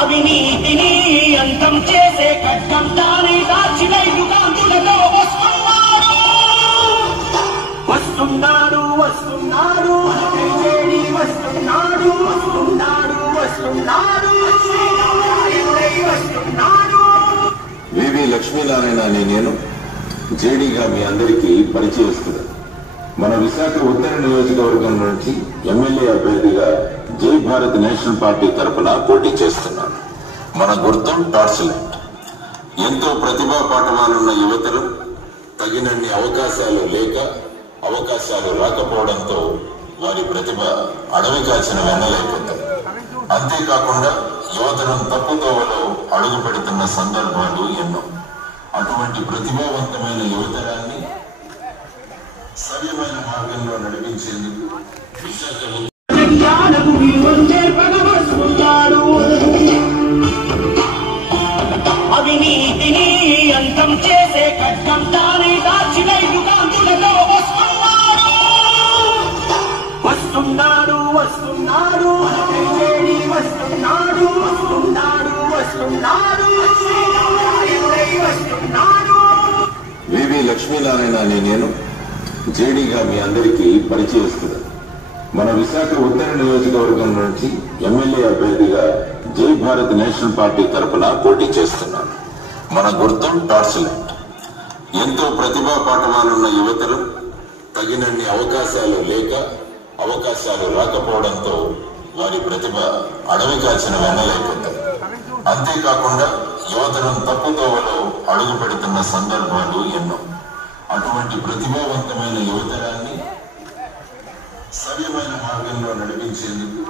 అవినీతిని అంతం చేసే ఖడ్గం తానే దాచిన యుగాంతులతో వస్తున్నాడు వస్తున్నాడు జేడీ వస్తున్నాడు వస్తున్నాడు వస్తున్నాడు వస్తున్నాడు. వివి లక్ష్మీనారాయణ అనే నేను జేడీగా మీ అందరికీ పరిచయిస్తున్నాను. మన విశాఖ ఉత్తర నియోజకవర్గం నుంచి ఎమ్మెల్యే అభ్యర్థిగా జై భారత్ నేషనల్ పార్టీ తరఫున పోటీ చేస్తున్నాను. మన గుర్తు టార్చ్ లైట్. ఎంతో ప్రతిభా పాఠవాలున్న యువతలు తగినన్ని అవకాశాలు లేక అవకాశాలు రాకపోవడంతో వారి ప్రతిభ అడవి కాచిన వెన్నలైపోతాయి. అంతేకాకుండా యువతరం తప్పుదోవలో అడుగు పెడుతున్న సందర్భాలు ఎన్నో. అటువంటి ప్రతిభావంతమైన యువతరాన్ని సవ్యమైన మార్గంలో నడిపించేందుకు విశాఖ అవినీతిని అంతం చేసే ఖడ్గం తానే దాచిన యుగాంతులతో వస్తున్నాడు వస్తున్నాడు జేడీ వస్తున్నాడు వస్తున్నాడు వస్తున్నాడు వస్తున్నాడు. వివి లక్ష్మీనారాయణ అనే నేను జేడీగా మీ అందరికీ పరిచయిస్తున్నాను. మన విశాఖ ఉత్తర నియోజకవర్గం నుంచి ఎమ్మెల్యే అభ్యర్థిగా జై భారత్ నేషనల్ పార్టీ తరఫున పోటీ చేస్తున్నాను. మన గుర్తు టార్చ్ లైట్. ఎంతో ప్రతిభా పాఠవాలున్న యువతలు తగినన్ని అవకాశాలు లేక అవకాశాలు రాకపోవడంతో వారి ప్రతిభ అడవి కాచిన వెన్నలైపోతాయి. అంతేకాకుండా యువతరం తప్పుదోవలో అడుగు పెడుతున్న సందర్భాలు ఎన్నో. అటువంటి ప్రతిభావంతమైన యువతరాన్ని సవ్యమైన మార్గంలో నడిపించేందుకు